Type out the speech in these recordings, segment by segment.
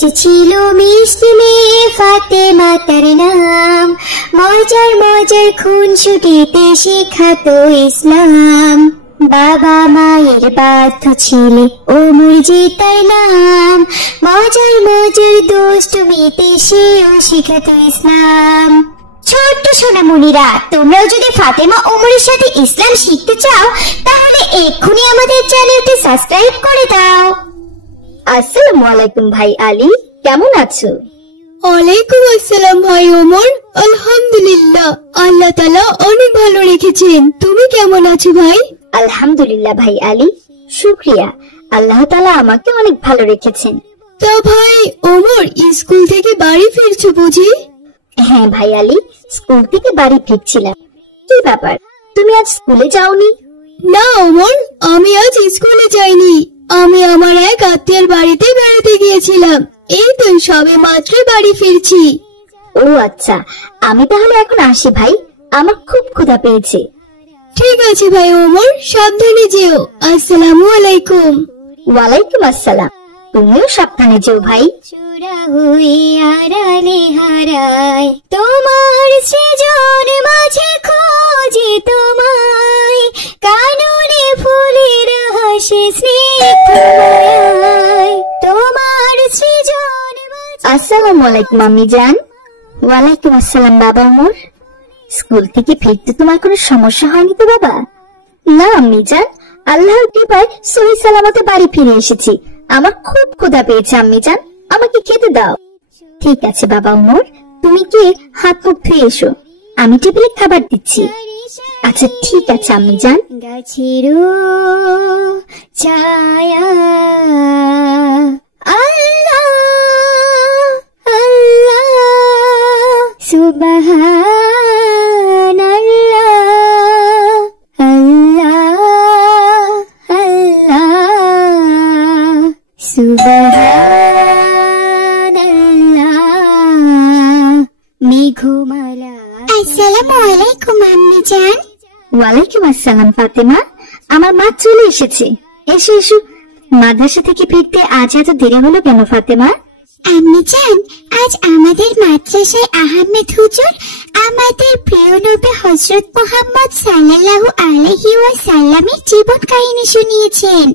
যে ছিল মিষ্টি মেয়ে ফাতেমা তার নাম, মজার মজার খুনসুটিতে শেখাতো ইসলাম। বাবা মায়ের বাধ্য ছিলে ওমর যে তার নাম, মজার মজার দুষ্টুমিতে সেও শেখাতো ইসলাম। ছোট্ট সোনামণিরা, তোমরাও যদি ফাতেমা ওমরের সাথে ইসলাম শিখতে চাও তাহলে এক্ষুনি আমাদের চ্যানেলটি সাবস্ক্রাইব করে দাও। আসসালামু আলাইকুম ভাই আলী, কেমন আছো? ওয়ালাইকুম আসসালাম ভাই ওমর। আলহামদুলিল্লাহ, আল্লাহ তাআলা অনেক ভালো রেখেছেন। তুমি কেমন আছো ভাই? আলহামদুলিল্লাহ ভাই আলী, শুকরিয়া, আল্লাহ তাআলা আমাকে অনেক ভালো রেখেছেন। তা ভাই ওমর, স্কুল থেকে বাড়ি ফিরছো বুঝি? হ্যাঁ ভাই আলী, স্কুল থেকে বাড়ি ফিরছিলাম। কি ব্যাপার, তুমি আজ স্কুলে যাওনি? না ওমর, আমি আজ স্কুলে যাইনি। আমি আমার এক আত্মীয়ের বাড়িতে বেড়াতে গিয়েছিলাম। এই তো সবে মাত্র বাড়ি ফিরছি। ও আচ্ছা, আমি তাহলে এখন আসি ভাই, আমার খুব ক্ষুধা পেয়েছে। ঠিক আছে ভাই ওমর, সাবধানে যেও। আসসালামু আলাইকুম। ওয়ালাইকুম আসসালাম, তুমিও সাবধানে যেও ভাই। চূড়া হয়ে আড়ালে হারায় তোমার সৃজন মাঝে খোঁজে তোমায়, কাননে ফুলের হাসে স্নিগ্ধ মায়ায়, তোমার সৃজন। আসসালামু আলাইকুম আম্মি জান। ওয়ালাইকুম আসসালাম বাবা ওমর। স্কুল থেকে ফিরতে তোমার কোনো সমস্যা হয়নি তো বাবা? না আম্মি জান, আল্লাহর কৃপায় সহি সালামতে বাড়ি ফিরে এসেছি। আমার খুব ক্ষুধা পেয়েছে আম্মি জান, আমাকে খেতে দাও। ঠিক আছে বাবা ওমর, তুমি গিয়ে হাত মুখ ধুয়ে এসো, আমি টেবিলে খাবার দিচ্ছি। আচ্ছা ঠিক আছে আম্মি জান। গাছেরও ছায়া আল্লাহ আল্লাহ সুবহানাল্লাহ আল্লাহ আল্লাহ সুবহানাল্লাহ মেঘমালা। আসসালামু আলাইকুম আম্মি জান। ওয়ালাইকুম আসসালাম ফাতেমা, আমার মা চলে এসেছে। এসো এসো। মাদ্রাসা থেকে ফিরতে আজ এত দেরি হলো কেন ফাতেমা? আম্মি জান, আজ আমাদের মাদ্রাসায় আহমেদ হুজুর আমাদের প্রিয় নবী হযরত মুহাম্মদ সাল্লাল্লাহু আলাইহি ওয়াসাল্লামের জীবন কাহিনী শুনিয়েছেন।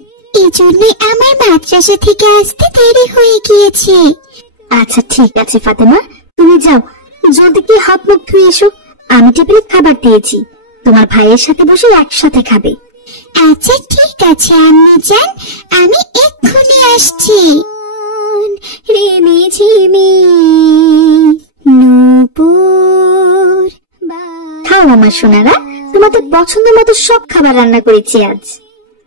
এজন্যই আমার মাদ্রাসা থেকে আসতে দেরি হয়ে গিয়েছে। আচ্ছা ঠিক আছে ফাতেমা, তুমি যাও, জলদি গিয়ে হাত মুখ ধুয়ে এসো, আমি টেবিলে খাবার দিয়েছি, তোমার ভাইয়ের সাথে বসে একসাথে খাবে। আচ্ছা ঠিক আছে আম্মি জান, আমি এক্ষুনি আসছি। রিমি ঝিমি নূপুর। খাও আমার সোনারা, তোমাদের পছন্দ মতো সব খাবার রান্না করেছি আজ।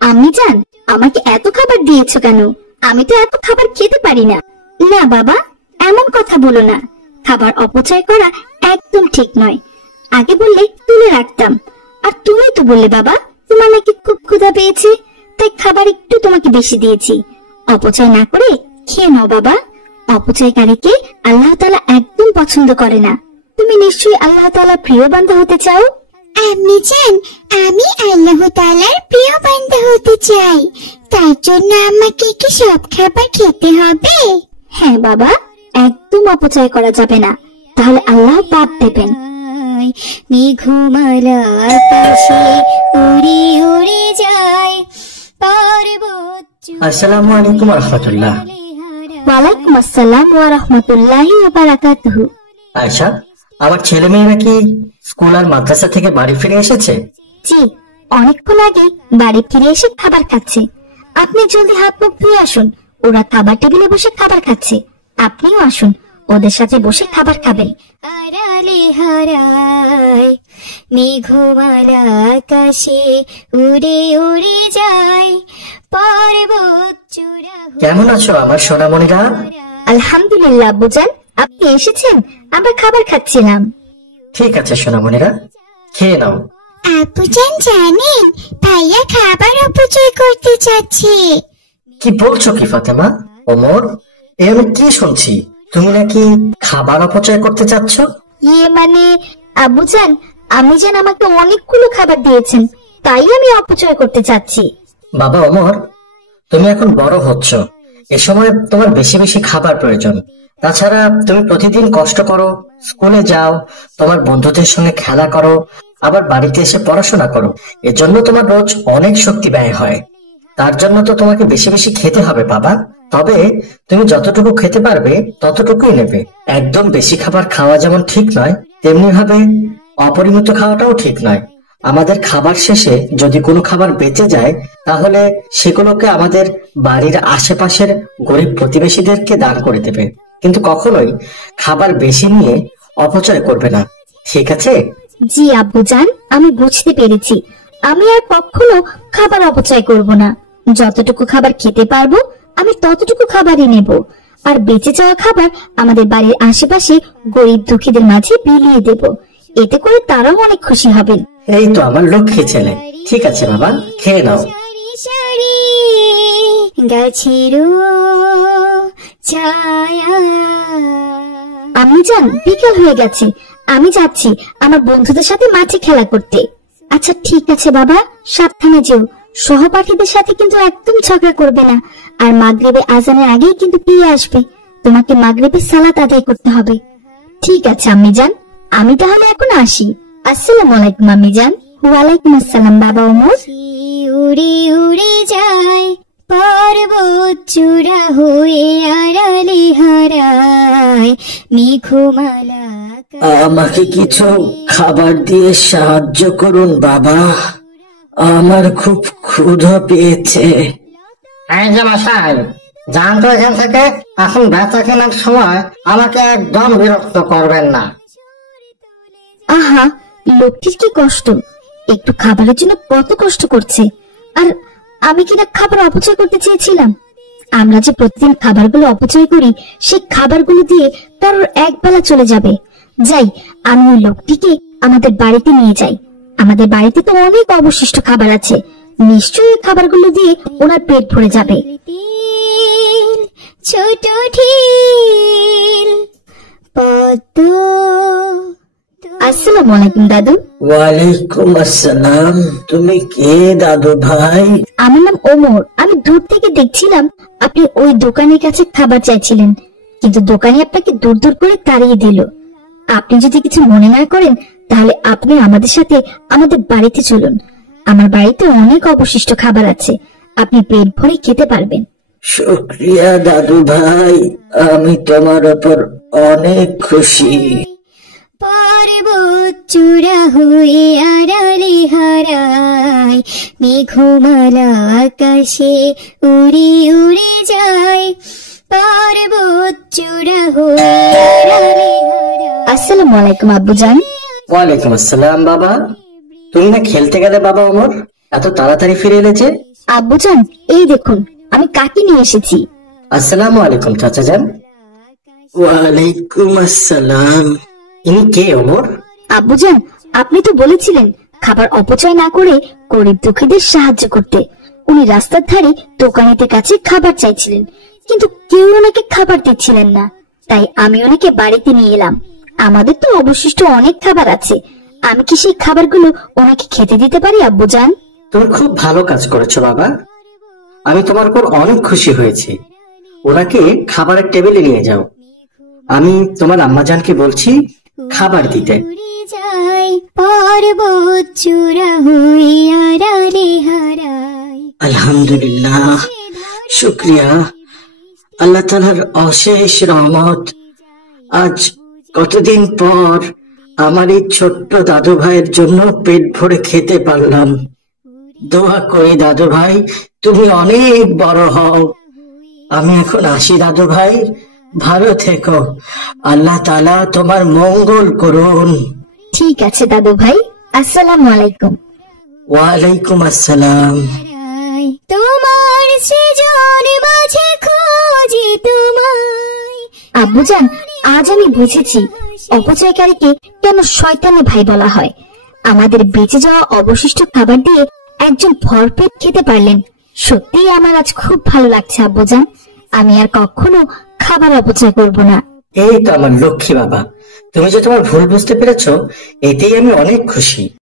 আম্মি জান, আমাকে এত খাবার দিয়েছো কেন? আমি তো এত খাবার খেতে পারি না। না বাবা, এমন কথা বলো না, খাবার অপচয় করা একদম ঠিক নয়। আগে বললে তুলে রাখতাম, আর তুমি তো বললে বাবা তোমার নাকি খুব ক্ষুধা পেয়েছে, তাই খাবার একটু তোমাকে বেশি দিয়েছি। অপচয় না করে খেয়ে নাও বাবা। অপচয়কারীকে আল্লাহ তাআলা একদম পছন্দ করে না। তুমি নিশ্চয়ই আল্লাহ তাআলার প্রিয় বান্দা হতে চাও। আম্মি জান, আমি আল্লাহ তাআলার প্রিয় বান্দা হতে চাই, তার জন্য আমাকে কি সব খাবার খেতে হবে? হ্যাঁ বাবা, একদম অপচয় করা যাবে না, তাহলে আল্লাহ পাপ দেবেন। মেঘমালা আকাশে উড়ে উড়ে যায় পর্বত। আসসালামু আলাইকুম ওয়া রাহমাতুল্লাহ। ওয়ালাইকুম আসসালাম ওয়া রাহমাতুল্লাহি ওয়া বারাকাতুহু। আয়েশা, আমার ছেলে মেয়েরা কি স্কুল আর মাদ্রাসা থেকে বাড়ি ফিরে এসেছে? জি, অনেকক্ষণ আগে বাড়ি ফিরে এসে খাবার খাচ্ছে। আপনি জলদি হাত মুখ ধুয়ে আসুন, ওরা খাবার টেবিলে বসে খাবার খাচ্ছে, আপনিও আসুন, ওদের সাথে বসে খাবার খাবেন। আড়ালে হারায় মেঘমালা আকাশে উড়ে উড়ে যায় পর্বত চূড়া। কেমন আছো আমার সোনামণিরা? আলহামদুলিল্লাহ আব্বুজান, আপনি এসেছেন, আমরা খাবার খাচ্ছিলাম। ঠিক আছে সোনামণিরা, খেয়ে নাও। আব্বুজান জানেন, ভাইয়া খাবার অপচয় করতে চাচ্ছে। কি বলছো কি ফাতেমা? ওমর, এ আমি কি শুনছি? তুমি নাকি খাবার অপচয় করতে চাচ্ছ? মানে আব্বুজান, আমি জান আমাকে অনেকগুলো খাবার দিয়েছেন, তাই আমি অপচয় করতে চাচ্ছি। বাবা ওমর, তুমি এখন বড় হচ্ছ, এ সময় তোমার বেশি বেশি খাবার প্রয়োজন। তাছাড়া তুমি প্রতিদিন কষ্ট করো, স্কুলে যাও, তোমার বন্ধুদের সঙ্গে খেলা করো, আবার বাড়িতে এসে পড়াশোনা করো। এজন্য তোমার রোজ অনেক শক্তি ব্যয় হয়। তার জন্য তো তোমাকে বেশি বেশি খেতে হবে বাবা। তবে তুমি যতটুকু খেতে পারবে ততটুকুই নেবে। একদম বেশি খাবার খাওয়া যেমন ঠিক নয়, তেমনি ভাবে অপরিমিত খাওয়াটাও ঠিক নয়। আমাদের খাবার শেষে যদি কোনো খাবার বেঁচে যায়, তাহলে সেগুলোকে আমাদের বাড়ির আশেপাশের গরিব প্রতিবেশীদেরকে দান করে দেবে, কিন্তু কখনোই খাবার বেশি নিয়ে অপচয় করবে না, ঠিক আছে? জি আব্বুজান, আমি বুঝতে পেরেছি। আমি আর কখনো খাবার অপচয় করব না। যতটুকু খাবার খেতে পারবো আমি ততটুকু খাবারই নেব, আর বেঁচে যাওয়া খাবার আমাদের বাড়ির আশেপাশে গরিব দুঃখীদের মাঝে বিলিয়ে দেব। এতে করে তারাও অনেক খুশি হবেন। এই তো আমার লক্ষ্মী ছেলে। ঠিক আছে বাবা, খেয়ে নাও। সারি সারি গাছের ছায়া। আমি জান, বিকেল হয়ে গেছে, আমি যাচ্ছি আমার বন্ধুদের সাথে মাঠে খেলা করতে। আচ্ছা ঠিক আছে বাবা, সাবধানে যেও। সহপাঠীদের সাথে কিন্তু একদম ঝগড়া করবে না। আর মাগরিবে আজানের আগেই কিন্তু ফিরে আসবে। তোমাকে মাগরিবে সালাত আদায় করতে হবে। ঠিক আছে আম্মি জান, আমি তাহলে এখন আসি। আসসালামু আলাইকুম আম্মি জান। ওয়ালাইকুম আসসালাম বাবা ওমর। উড়ে উড়ে যায় পর্বত চূড়া হয়ে আড়ালে হারায় মেঘমালা। আমাকে কিছু খাবার দিয়ে সাহায্য করুন বাবা, আমার খুব ক্ষুধা পেয়েছে। এই যে মশাই, যান তো এখান থেকে। এখন বেচা কেনার সময় আমাকে একদম বিরক্ত করবেন না। আহা, লোকটির কি কষ্ট! একটু খাবারের জন্য কত কষ্ট করছে। আর আমি কিনা খাবার অপচয় করতে চেয়েছিলাম। আমরা যে প্রতিদিন খাবারগুলো অপচয় করি, সেই খাবারগুলো দিয়ে তার এক বেলা চলে যাবে। যাই, আমি ওই লোকটিকে আমাদের বাড়িতে নিয়ে যাই। আমাদের বাড়িতে তো অনেক অবশিষ্ট খাবার আছে, নিশ্চয়ই ওই খাবারগুলো দিয়ে ওনার পেট ভরে যাবে। তিল ছোট ঢিল পদ্ম। আসসালামু আলাইকুম দাদু। ওয়ালাইকুম আসসালাম। তুমি কে দাদু ভাই? আমার নাম ওমর। আমি দূর থেকে দেখছিলাম আপনি ওই দোকানের কাছে খাবার চাইছিলেন, কিন্তু দোকানি আপনাকে দূর দূর করে তাড়িয়ে দিল। আপনি যদি কিছু মনে না করেন, তাহলে আপনি আমাদের সাথে আমাদের বাড়িতে চলুন। আমার বাড়িতে অনেক অবশিষ্ট খাবার আছে, আপনি পেট ভরে খেতে পারবেন। শুক্রিয়া দাদু ভাই, আমি তোমার ওপর অনেক খুশি। পর্বত চূড়া হয়ে আড়ালে হারায় মেঘমালা আকাশে উড়ে উড়ে যায় পর্বত চূড়া হয়ে আড়ালে হারায়। আসসালামু আলাইকুম আব্বুজান। ওয়ালাইকুম আসসালাম বাবা। তুমি না খেলতে গেলে বাবা ওমর? এত তাড়াতাড়ি ফিরে এলে যে? আব্বুজান, এই দেখুন আমি কাকে নিয়ে এসেছি। আসসালামু আলাইকুম চাচা যান। ওয়ালাইকুম আসসালাম। ইনি কে ওমর? আব্বুজান, আপনি তো বলেছিলেন খাবার অপচয় না করে গরিব দুঃখীদের সাহায্য করতে। উনি রাস্তার ধারে দোকানিদের কাছে খাবার চাইছিলেন, কিন্তু কেউ ওনাকে খাবার দিচ্ছিলেন না। তাই আমি ওনাকে বাড়িতে নিয়ে এলাম। আমাদের তো অবশিষ্ট অনেক খাবার আছে, আমি কি সেই খাবারগুলো ওনাকে খেতে দিতে পারি আব্বুজান? তুমি খুব ভালো কাজ করেছো বাবা, আমি তোমার উপর অনেক খুশি হয়েছি। ওনাকে খাবারের টেবিলে নিয়ে যাও। আমি তোমার আম্মাজানকে বলছি খাবার দিতে। উড়ে যায় পর্বত চূড়া হয়ে আড়ালে হারায়। আলহামদুলিল্লাহ, শুক্রিয়া আল্লাহ তাআলার অশেষ রহমত। আজ কতদিন পর আমার এই ছোট্ট দাদু ভাইয়ের জন্য পেট ভরে খেতে পারলাম। দোয়া করি দাদু ভাই তুমি অনেক বড় হও। আমি এখন আসি দাদু ভাই, ভালো থেকো। আল্লাহ তাআলা তোমার মঙ্গল করুন। ঠিক আছে দাদু ভাই, আসসালামু আলাইকুম। ওয়ালাইকুম আসসালাম। তোমার সৃজন মাঝে খোঁজে তোমায়। আব্বুজান, আজ আমি বুঝেছি অপচয়কারীকে কেন শয়তানের ভাই বলা হয়। আমাদের বেঁচে যাওয়া অবশিষ্ট খাবার দিয়ে একজন ভরপেট খেতে পারলেন। সত্যিই আমার আজ খুব ভালো লাগছে আব্বুজান। আমি আর কখনো খাবার অপচয় করব না। এই তো আমার লক্ষ্মী বাবা, তুমি যে তোমার ভুল বুঝতে পেরেছো, এতেই আমি অনেক খুশি।